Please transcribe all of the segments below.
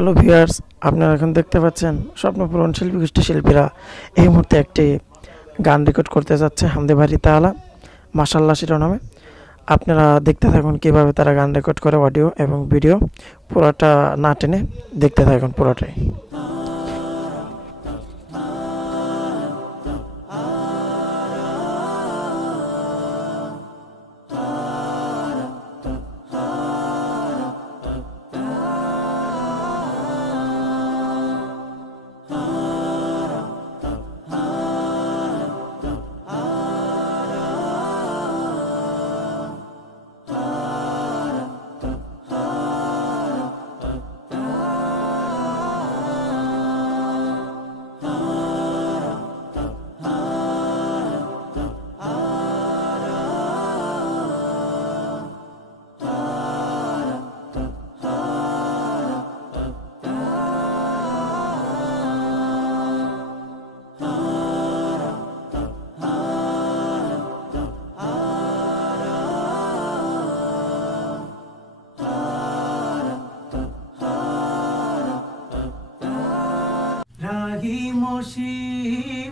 Hello viewers, আপনারা এখন দেখতে পাচ্ছেন স্বপ্নপূরণ শিল্পী গোষ্ঠী শিল্পীরা এই মুহূর্তে একটি গান রেকর্ড করতে যাচ্ছে হামদে বাড়ি তাআলা মাশাআল্লাহ শিরোনামে। আপনারা দেখতে থাকুন কিভাবে তারা গান রেকর্ড করে, অডিও এবং ভিডিও পুরোটা না টেনে দেখতে থাকুন পুরোটাই।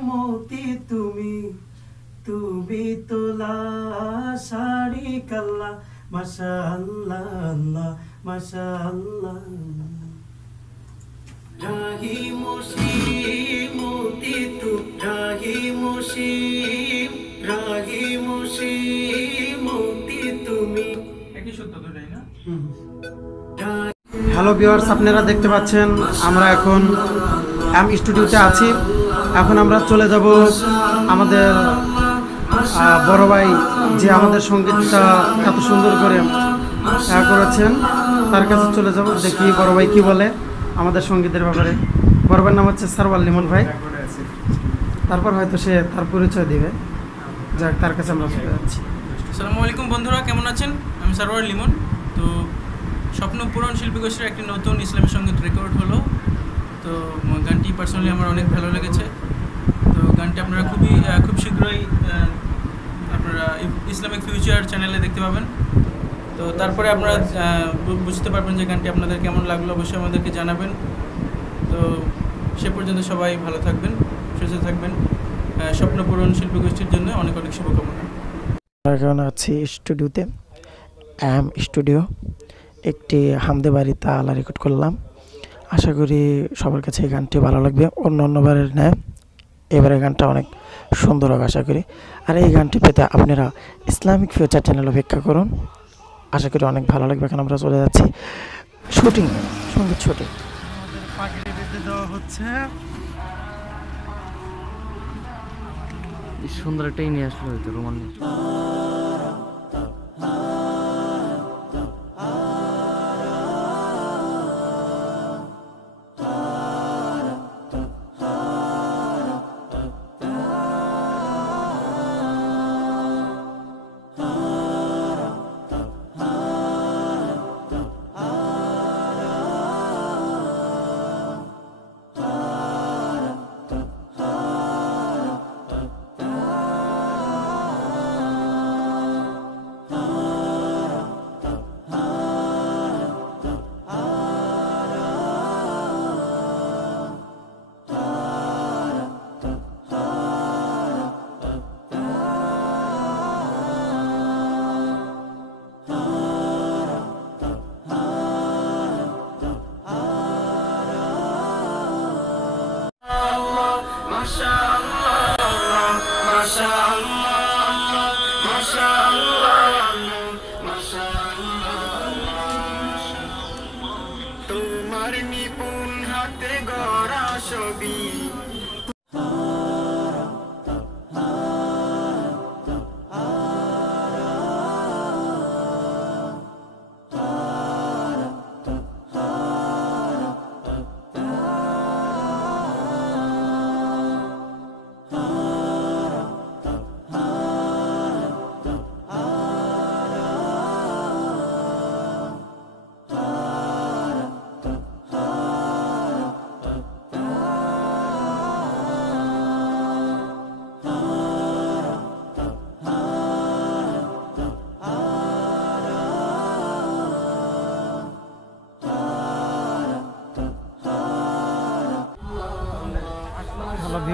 মতি তুমি তুমি তোলা শাড়ি কাল্লা মাশাআল্লাহ আল্লাহ মাশাআল্লাহ মতি তু মতি তুমি একই সত্য তো তাই না। হ্যালো ভিউয়ার্স, আপনারা দেখতে পাচ্ছেন আমরা এখন স্টুডিওতে আছি। এখন আমরা চলে যাব আমাদের বড় ভাই যে আমাদের সঙ্গীতটা এত সুন্দর করে করেছেন তার কাছে চলে যাব, দেখি বড় ভাই কি বলে আমাদের সঙ্গীতের ব্যাপারে। বড় ভাইয়ের নাম হচ্ছে সারওয়ার লিমন ভাই। তারপর হয়তো সে তার পরিচয় দিবে। যাক, তার কাছে আমরা চলে যাচ্ছি। আসসালামু আলাইকুম বন্ধুরা, কেমন আছেন? আমি সারওয়ার লিমন। তো স্বপ্নপূরণ শিল্পী গোষ্ঠীর একটি নতুন ইসলামী সঙ্গীত রেকর্ড হলো। তো গানটি পার্সোনালি আমার অনেক ভালো লেগেছে। তো গানটি আপনারা খুব শীঘ্রই আপনারা ইসলামিক ফিউচার চ্যানেলে দেখতে পাবেন। তো তারপরে আপনারা বুঝতে পারবেন যে গানটি আপনাদের কেমন লাগলো, অবশ্যই আমাদেরকে জানাবেন। তো সে পর্যন্ত সবাই ভালো থাকবেন, সুস্থ থাকবেন। স্বপ্নপূরণ শিল্পী গোষ্ঠীর জন্য অনেক অনেক শুভকামনা। এখন আছি স্টুডিওতে, স্টুডিও একটি হামদে বাড়ি তাআলা রেকর্ড করলাম। আশা করি সবার কাছে এই গানটি ভালো লাগবে। অন্যবারের ন্যায় এবারে গানটা অনেক সুন্দর হবে আশা করি। আর এই গানটি পেতে আপনারা ইসলামিক ফিউচার চ্যানেল অপেক্ষা করুন, আশা করি অনেক ভালো লাগবে। এখন আমরা চলে যাচ্ছি শুটিং, সঙ্গীত শুটিং। আমাদের পাখিটি বেঁধে দেওয়া হচ্ছে। সুন্দর একটাই নিয়ে আসলো হয়তো রোমান্টিক। তোমার নিপুণ হাতে গড়া ছবি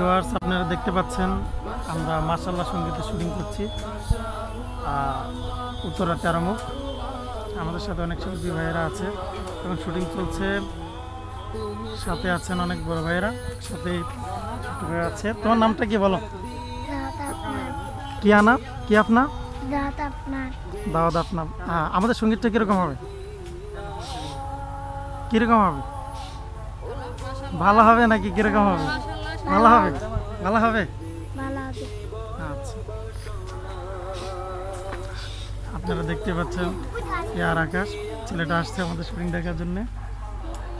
ভিউয়ার্স, আপনারা দেখতে পাচ্ছেন আমরা মাশাআল্লাহ সঙ্গীতের শুটিং করছি উত্তরা 13 মুখ। আমাদের সাথে অনেক শিল্পী ভাইয়েরা আছে এবং শুটিং চলছে। সাথে আছেন অনেক বড় ভাইয়েরা, সাথে ছোট ভাই আছে। তোমার নামটা কি বলো? কি আনা কি আপনার দাওয়াত আপনার। আমাদের সঙ্গীতটা কিরকম হবে? কিরকম হবে? ভালো হবে নাকি কিরকম হবে? ভালো হবে, ভালো হবে। আচ্ছা, আপনারা দেখতে পাচ্ছেন ইয়ার আকাশ ছেলেটা আসছে আমাদের শুটিং দেখার জন্য।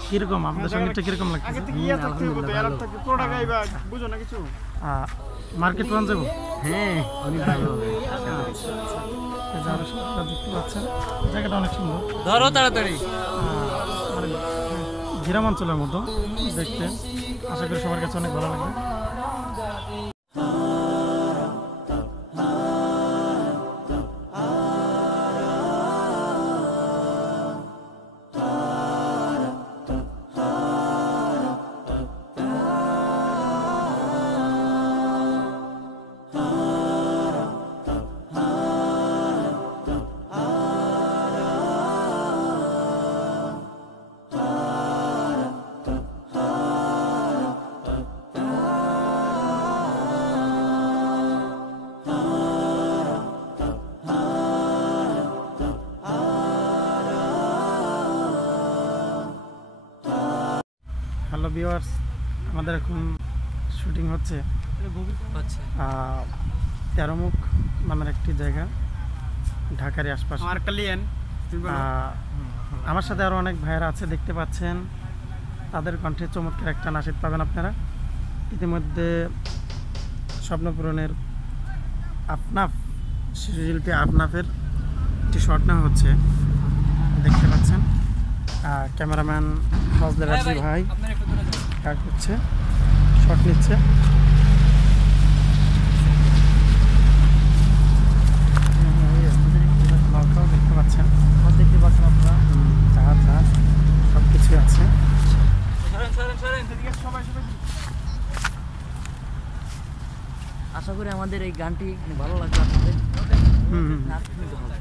কিরকম আমাদের সঙ্গীতটা কিরকম লাগছে? মার্কেট ওয়ান যাবো। হ্যাঁ, অনেক ভালো হবে। দেখতে পাচ্ছেন জায়গাটা অনেক সুন্দর, ধরো তাড়াতাড়ি। মানে গ্রামাঞ্চলের মতো দেখতে। আশা করি সবার কাছে অনেক ভালো লাগবে। হ্যালো ভিউয়ার্স, আমাদের এখন শুটিং হচ্ছে 13 মুখ নামের একটি জায়গা, ঢাকারই আশপাশে। আমার সাথে আরও অনেক ভাইয়েরা আছে, দেখতে পাচ্ছেন। তাদের কণ্ঠে চমৎকার একটা নাশিদ পাবেন আপনারা। ইতিমধ্যে স্বপ্নপূরণের আফনাফ, শিশুশিল্পী আফনাফের একটি শট নেওয়া হচ্ছে, দেখতে পাচ্ছেন। ক্যামেরাম্যান ফজলে রাজি ভাই কাজ করছে, শট নিচ্ছে। নৌকাও দেখতে পাচ্ছেন আপনারা, জাহাজ সব কিছু আছে। আশা করি আমাদের এই গানটি ভালো লাগবে আপনাদের। হুম। নাচ শুনতে ভালো।